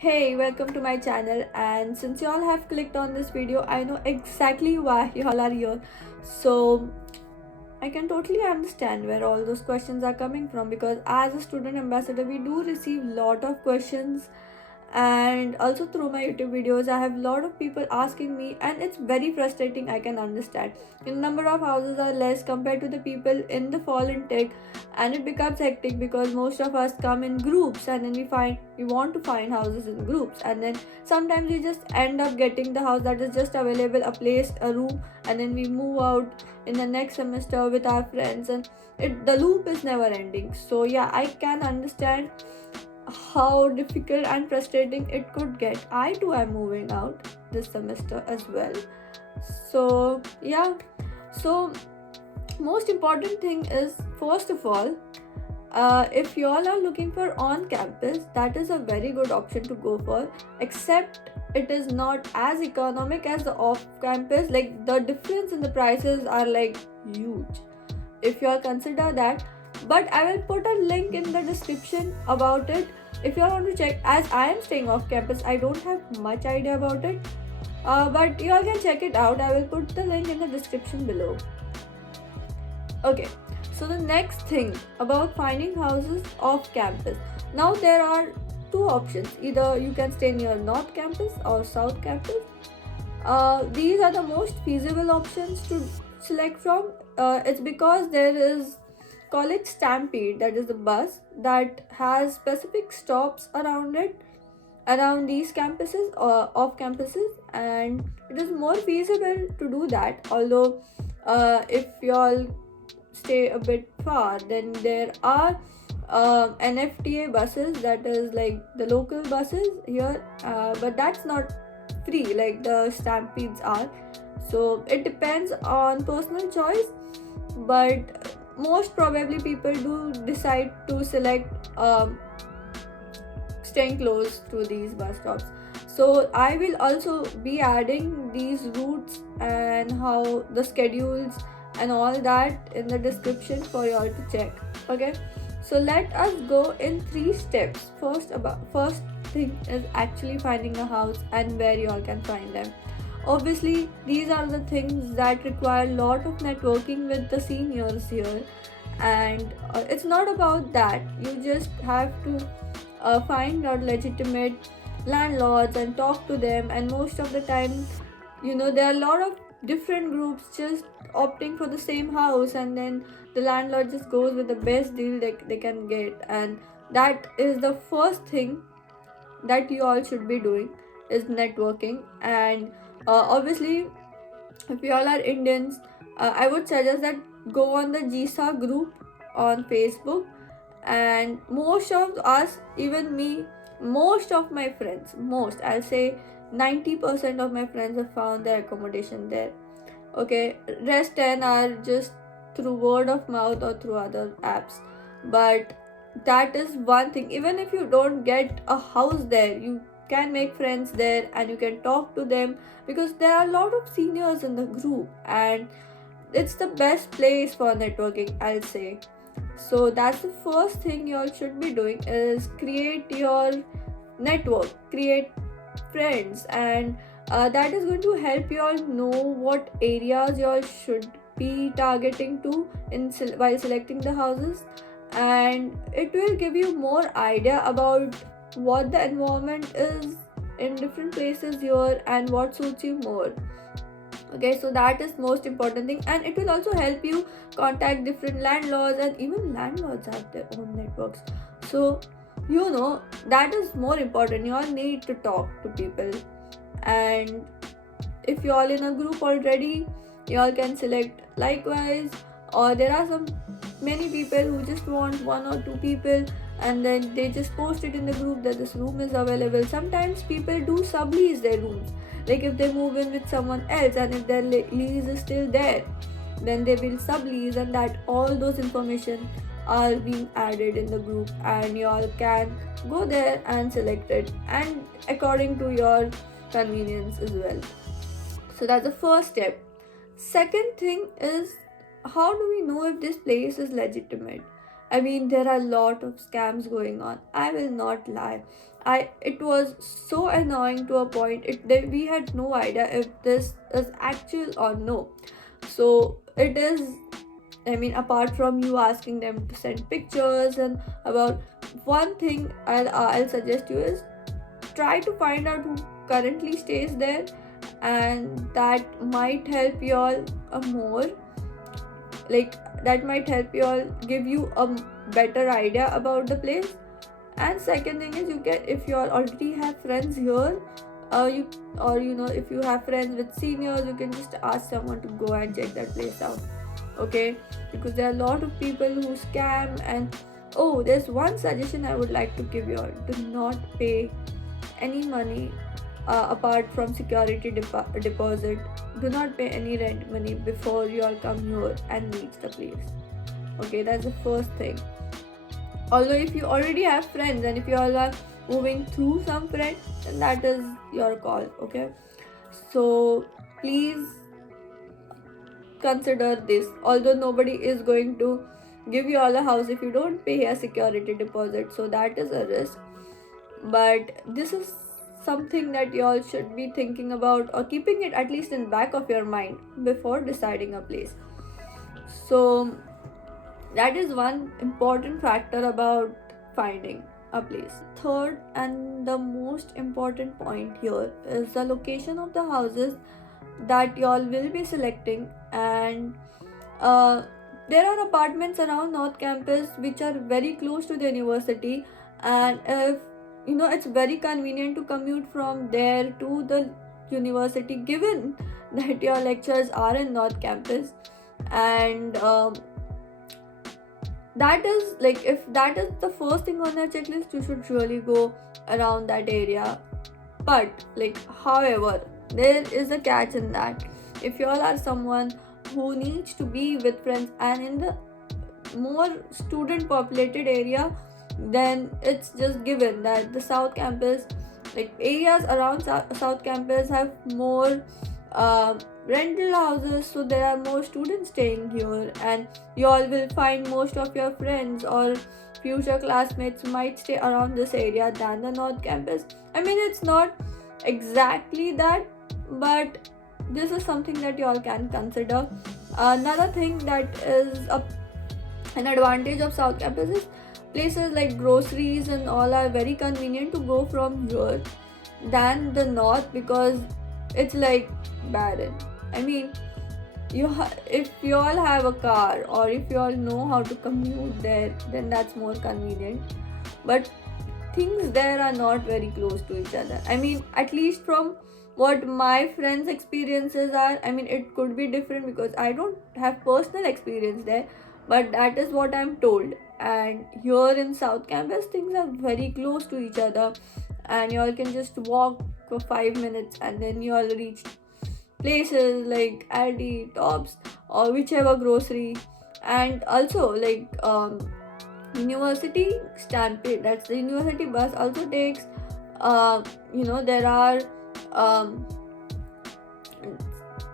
Hey, welcome to my channel. And since y'all have clicked on this video, I know exactly why y'all are here. So I can totally understand where all those questions are coming from, because as a student ambassador, we do receive lot of questions, and also through my YouTube videos I have a lot of people asking me, and it's very frustrating. I can understand. The number of houses are less compared to the people in the fall intake, and it becomes hectic because most of us come in groups, and then we want to find houses in groups, and then sometimes we just end up getting the house that is just available, a place, a room, and then we move out in the next semester with our friends, and the loop is never ending. So yeah, I can understand how difficult and frustrating it could get. I too am moving out this semester as well. So yeah, so most important thing is, first of all, if you all are looking for on campus, that is a very good option to go for, except it is not as economic as the off campus. Like, the difference in the prices are like huge if you all consider that. But I will put a link in the description about it if you all want to check. As I am staying off campus, I don't have much idea about it, but you all can check it out. I will put the link in the description below. Okay, so the next thing about finding houses off campus. Now there are two options: either you can stay near north campus or south campus. These are the most feasible options to select from. It's because there is College Stampede, that is the bus that has specific stops around it, around these campuses or off campuses, and it is more feasible to do that. Although, if y'all stay a bit far, then there are NFTA buses, that is like the local buses here, but that's not free like the Stampedes are. So it depends on personal choice, but most probably people do decide to select staying close to these bus stops. So I will also be adding these routes and how the schedules and all that in the description for you all to check. Okay, so let us go in three steps. First thing is actually finding a house and where you all can find them. Obviously, these are the things that require a lot of networking with the seniors here, and it's not about that. You just have to find out legitimate landlords and talk to them. And most of the time, there are a lot of different groups just opting for the same house, and then the landlord just goes with the best deal they can get. And that is the first thing that you all should be doing, is networking. And obviously, if you all are Indians, I would suggest that go on the GSA group on Facebook. And most of us, even me, most of my friends, most, I'll say 90% of my friends have found their accommodation there. Okay, rest 10 are just through word of mouth or through other apps. But that is one thing. Even if you don't get a house there, you can make friends there and you can talk to them, because there are a lot of seniors in the group, and it's the best place for networking, I'll say. So that's the first thing you all should be doing, is create your network, create friends, and that is going to help you all know what areas you all should be targeting to while selecting the houses. And it will give you more idea about what the environment is in different places here and what suits you more. Okay, so that is most important thing, and it will also help you contact different landlords, and even landlords have their own networks. So that is more important. You all need to talk to people. And if you all in a group already, you all can select likewise. Or there are some many people who just want one or two people, and then they just post it in the group that this room is available. Sometimes people do sublease their rooms, like if they move in with someone else and if their lease is still there, then they will sublease, and that all those information are being added in the group, and you all can go there and select it, and according to your convenience as well. So that's the first step. Second thing is, how do we know if this place is legitimate? I mean, there are a lot of scams going on. I will not lie. it was so annoying to a point that we had no idea if this is actual or no. So it is, I mean, apart from you asking them to send pictures and about, one thing I'll suggest you is try to find out who currently stays there, and that might help you all more, like that might help you all, give you a better idea about the place. And second thing is, you can, if you all already have friends here, you, or you know, if you have friends with seniors, you can just ask someone to go and check that place out. Okay, because there are a lot of people who scam. And oh, there's one suggestion I would like to give you all: do not pay any money apart from security deposit. Do not pay any rent money before you all come here and reach the place. Okay, that's the first thing. Although if you already have friends and if you all are moving through some friends, then that is your call. Okay, so please consider this. Although nobody is going to give you all a house if you don't pay a security deposit, so that is a risk. But this is something that you all should be thinking about, or keeping it at least in back of your mind before deciding a place. So that is one important factor about finding a place. Third and the most important point here is the location of the houses that y'all will be selecting. And there are apartments around North Campus which are very close to the university, and if you know, it's very convenient to commute from there to the university, given that your lectures are in North Campus. And that is, like, if that is the first thing on your checklist, you should really go around that area. But like, however, there is a catch in that. If you all are someone who needs to be with friends and in the more student populated area, then it's just given that the South Campus, like areas around South Campus, have more rental houses, so there are more students staying here, and you all will find most of your friends or future classmates might stay around this area than the North Campus. I mean, it's not exactly that, but this is something that you all can consider. Another thing that is an advantage of South Campus is places like groceries and all are very convenient to go from here than the north, because it's like barren. I mean, if you all have a car, or if you all know how to commute there, then that's more convenient. But things there are not very close to each other. I mean, at least from what my friends' experiences are. I mean, it could be different because I don't have personal experience there, but that is what I'm told. And here in South Campus, things are very close to each other, and you all can just walk for 5 minutes and then you all reach places like Aldi, Tops, or whichever grocery. And also, like, university stampede, that's the university bus, also takes there are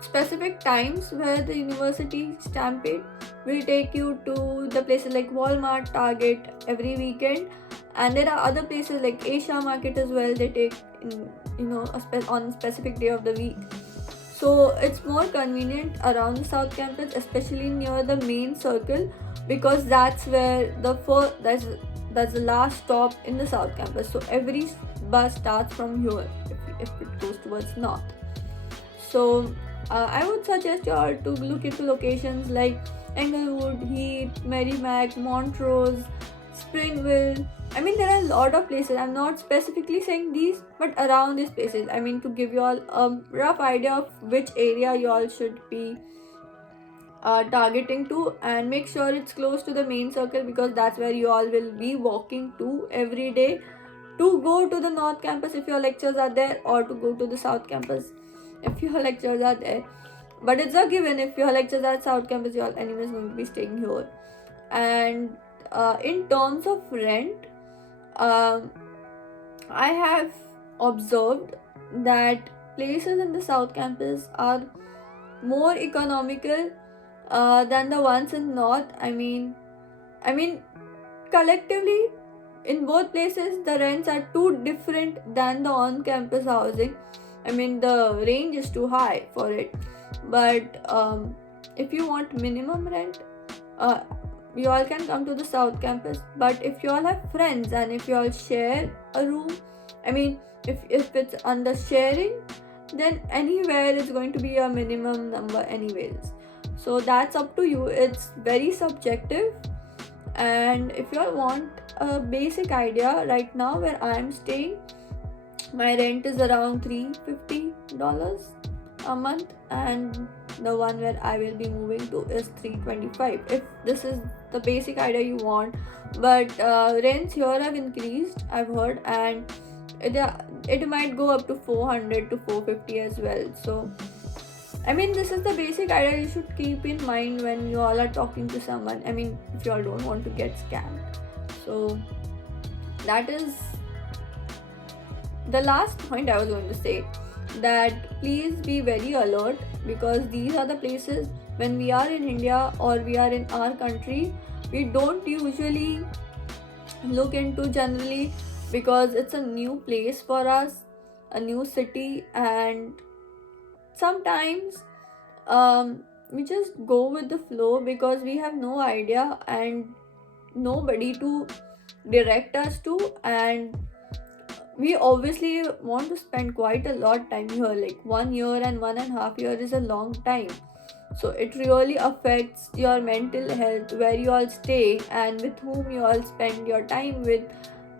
specific times where the university stampede will take you to the places like Walmart, Target every weekend. And there are other places like Asia Market as well, they take in, on a specific day of the week. So it's more convenient around the South Campus, especially near the main circle, because that's where that's the last stop in the South Campus. So every bus starts from here if it goes towards north. So I would suggest you all to look into locations like Englewood, Heath, Merrimack, Montrose, Springville. I mean, there are a lot of places. I'm not specifically saying these, but around these places. I mean, to give you all a rough idea of which area you all should be targeting to, and make sure it's close to the main circle, because that's where you all will be walking to every day to go to the North Campus if your lectures are there, or to go to the South Campus if your lectures are there. But it's a given, if your lectures are at South Campus, you all anyways going to be staying here. And in terms of rent, I have observed that places in the South Campus are more economical than the ones in North. I mean, collectively, in both places the rents are too different than the on-campus housing. I mean, the range is too high for it. But if you want minimum rent, uh, you all can come to the South Campus. But if you all have friends and if you all share a room, I mean, if it's under sharing, then anywhere is going to be a minimum number anyways. So that's up to you. It's very subjective. And if you all want a basic idea, right now where I am staying, my rent is around $350 a month, and the one where I will be moving to is $325, if this is the basic idea you want. But rents here have increased, I've heard, and it might go up to 400 to 450 as well. So I mean, this is the basic idea you should keep in mind when you all are talking to someone. I mean, if you all don't want to get scammed. So that is the last point I was going to say, that please be very alert, because these are the places when we are in India or we are in our country, we don't usually look into generally, because it's a new place for us, a new city, and sometimes we just go with the flow because we have no idea and nobody to direct us to, and we obviously want to spend quite a lot time here. Like 1 year and 1.5 year is a long time, so it really affects your mental health, where you all stay and with whom you all spend your time with.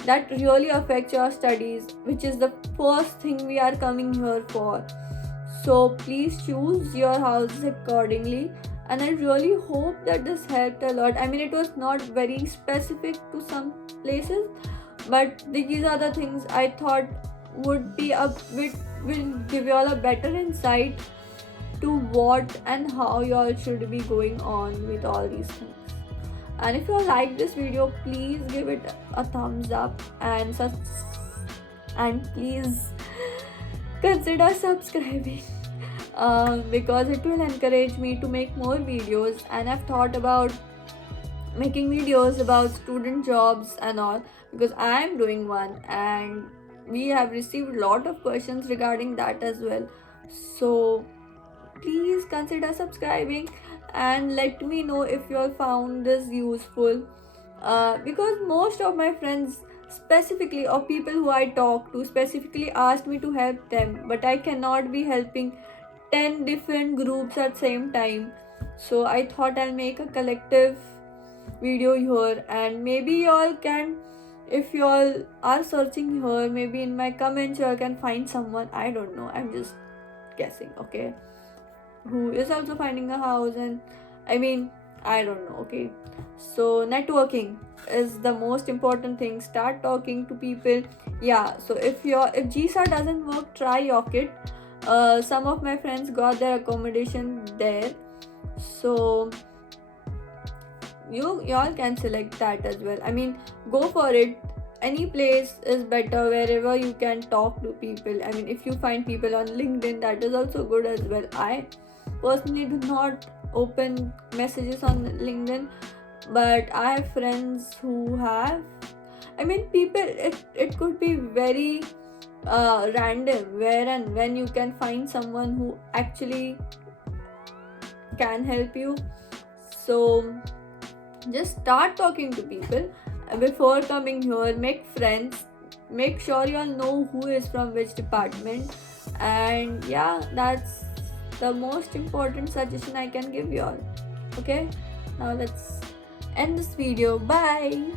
That really affects your studies, which is the first thing we are coming here for. So please choose your houses accordingly, and I really hope that this helped a lot. I mean, it was not very specific to some places, but these are the things I thought would be a bit, will give you all a better insight to what and how you all should be going on with all these things. And if you all like this video, please give it a thumbs up, and please consider subscribing, because it will encourage me to make more videos. And I've thought about making videos about student jobs and all, because I am doing one and we have received a lot of questions regarding that as well. So please consider subscribing and let me know if you all found this useful, because most of my friends specifically, or people who I talk to specifically, asked me to help them, but I cannot be helping 10 different groups at same time. So I thought I'll make a collective video here, and maybe you all can, if you all are searching here, maybe in my comments you all can find someone, I don't know, I'm just guessing, okay, who is also finding a house. And I mean, I don't know, okay. So networking is the most important thing. Start talking to people. Yeah, so if GSA doesn't work, try Yockit. Some of my friends got their accommodation there, so you all can select that as well. I mean, go for it. Any place is better wherever you can talk to people. I mean, if you find people on LinkedIn, that is also good as well. I personally do not open messages on LinkedIn, but I have friends who have. I mean, people, it could be very random where and when you can find someone who actually can help you. So just start talking to people before coming here. Make friends, make sure you all know who is from which department, and yeah, that's the most important suggestion I can give you all. Okay, now let's end this video. Bye.